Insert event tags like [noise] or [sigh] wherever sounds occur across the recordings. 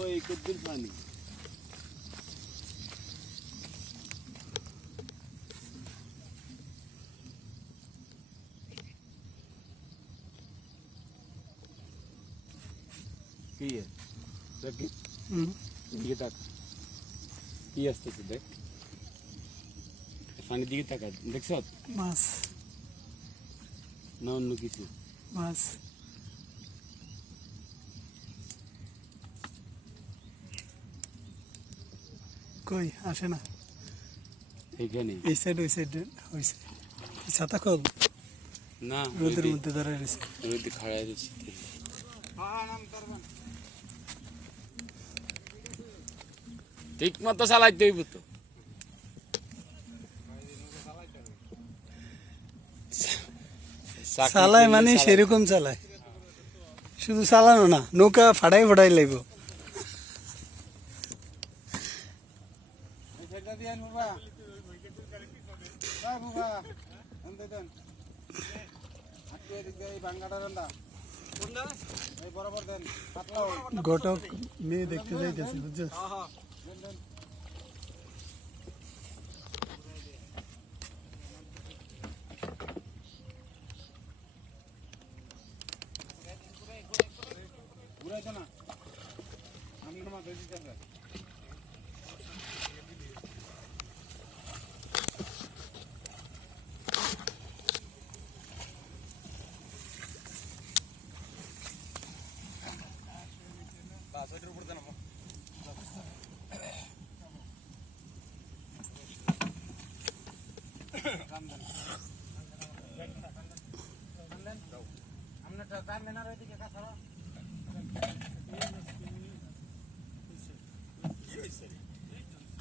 है দেখি হুম, দিকে তাক কি আসতেছে দেখ পানির দিকে তাকা দেখছ মাছ না অন্য কিছু কই আসে না। এইখানে? এই সাইড ওই সাইড হয়েছে ছাতা খোল না রোদের মধ্যে ধরে রয়েছে। রোদে খাড়াই দিচ্ছি ঠিক মতো চালাইতে হইব তো। চালায় মানে সেরকম চালায়। শুধু চালানো না নৌকা ফাটাই ফাটাই লাগব ঘটক মেয়ে দেখতে যাইতেছে বুঝছ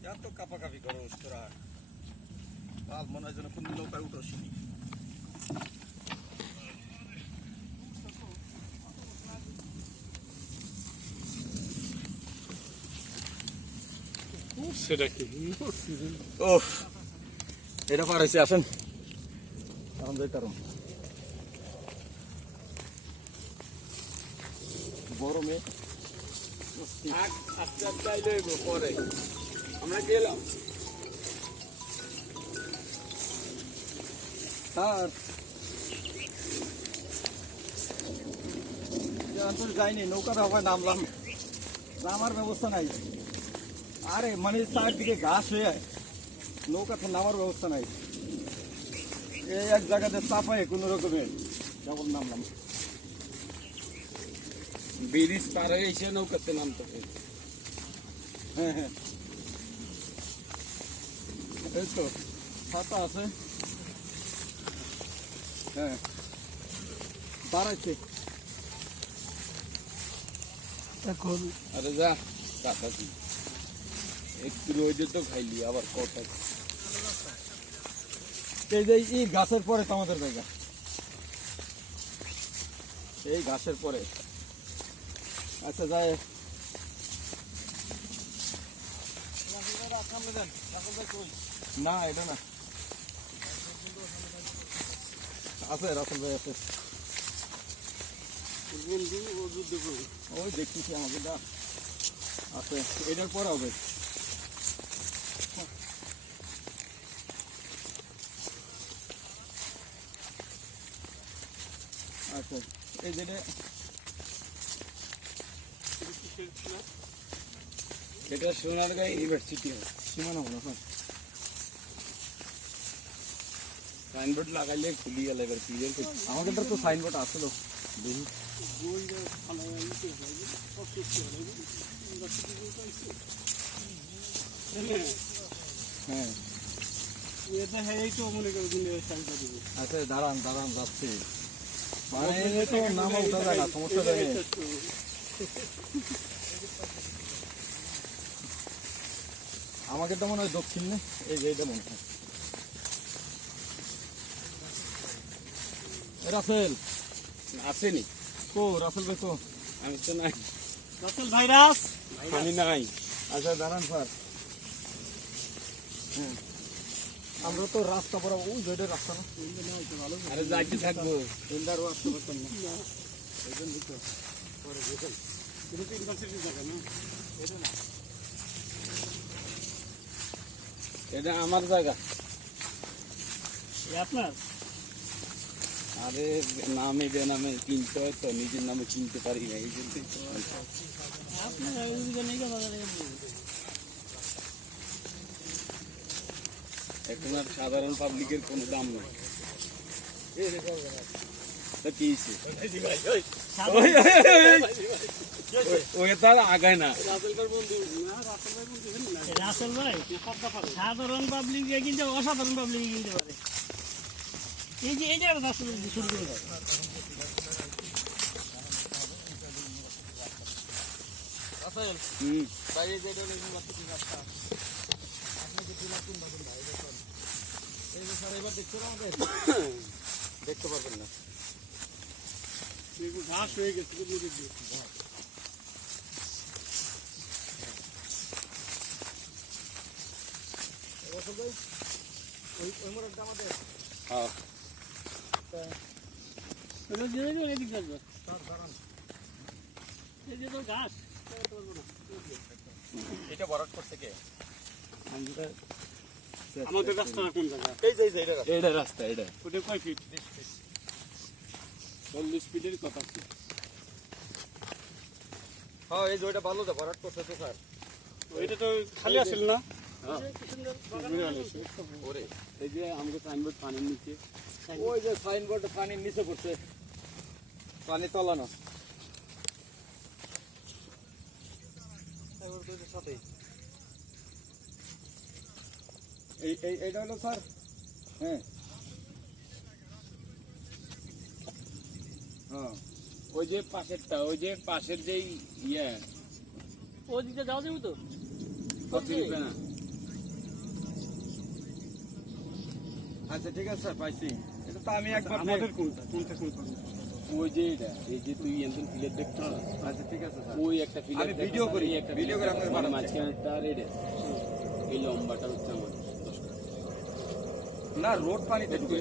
এত কাপাকাপি করস তোরা কাল মনে হয় যেন কোন নৌকায় উঠোসনি সেটা কি? ও এটা পার হয়েছে আসেন। এখন আস্তে আস্তে আইলে পরে। আমরা গেলাম। আর যাইনি নৌকার হওয়ায় নামলাম। নামার ব্যবস্থা নাই। আরে মানে চারদিকে ঘাস হয়ে নৌকাতে নামার ব্যবস্থা নাই। এই এক জায়গাতে চাপায় কোনো রকমে কেবল নামলাম। ব্রিজ পার হয়ে এসে নৌকাতে নামতে হ্যাঁ হ্যাঁ। এই তো ছাতা আছে। হ্যাঁ। দাঁড়াইছে তা খোল আরে যা টাকা কি একটু রোদে তো খাইলি আবার কটা? এই যে এই গাছের পরে তো আমাদের জায়গা। এই ঘাসের পরে। আচ্ছা যায় না এটা না। আছে রাসেল ভাই আছে। ওই দেখতেছি আমাকে দা আছে এটার পরে হবে। আচ্ছা। এই যেটা এটা সোনারগাঁ ইউনিভার্সিটি সীমানা মনে হয়। সাইনবোর্ড লাগাইলে খুলি গেল এবার ক্লিয়ার করছি আমাদের তো সাইনবোর্ড আসলো দেখি। হ্যাঁ। আচ্ছা দাঁড়ান দাঁড়ান যাচ্ছি। মানে এ তো না সমস্যা আমাকে তো মনে হয় দক্ষিণে এই যে মনে হয় রাসেল আসেনি কো রাসেল ভাই কো আমি তো নাই রাসেল ভাইরাস আমি নাই আচ্ছা দাঁড়ান স্যার হ্যাঁ আমরা তো রাস্তা পড়া ওই রাস্তা না? আরে যাইতে থাকব। এন্দারও আসতে পারতাম না। এটা আমার জায়গা। আপনার? আরে নামে যে নামে কিনতে হয় তো নিজের নামে কিনতে পারি না এই জন্য আপনার নেই বাজারে এখন আর সাধারণ পাবলিকের কোনো দাম নেই। আগায় না। রাসেল ভাই সাধারণ পাবলিক কিনতে অসাধারণ পাবলিক কিনতে পারে। এই যে এই জায়গাটা রাসেল শুরু করে দেয় হুম। দেখতে পারবেন [coughs] না। ঘাস হয়ে গেছে হ্যাঁ। ওটা দিয়ে দেবো এদিক আসবে। এই যে তো ঘাস। এটা ভরাট করছে কে? আমাদের রাস্তাটা কোন জায়গা? এই যে এই এটা রাস্তা। এটা রাস্তা এটা ওটা কয় ফিট চল্লিশ ফিটের কথা হ্যাঁ এই যে ওইটা ভালো তো ভরাট করছে তো স্যার। ওইটা তো খালি আছিল না? ওরে। এই যে আমাকে সাইনবোর্ড পানির নিচে। ওই যে সাইনবোর্ড পানির নিচে পড়ছে। পানি তলানো। এই এই এইটা হলো স্যার হ্যাঁ। হ্যাঁ ওই যে পাশেরটা ওই যে পাশের যেই ইয়ে। ওদিকে যাওয়া যাবে তো? না। আচ্ছা ঠিক আছে স্যার পাইছি। এটা তো আমি একবার আমাদের কোনটা কোনটা কোনটা? ওই যে এটা এই যে তুই এনতন ফিলের দেখছ আচ্ছা ঠিক আছে স্যার। ওই একটা ফিলের আমি ভিডিও করি, একটা ভিডিও করে আপনাকে পাঠাচ্ছি। মাঝখানে তার এটা। এই লম্বাটা হচ্ছে আমার। ના રોડ પાણી તરીકે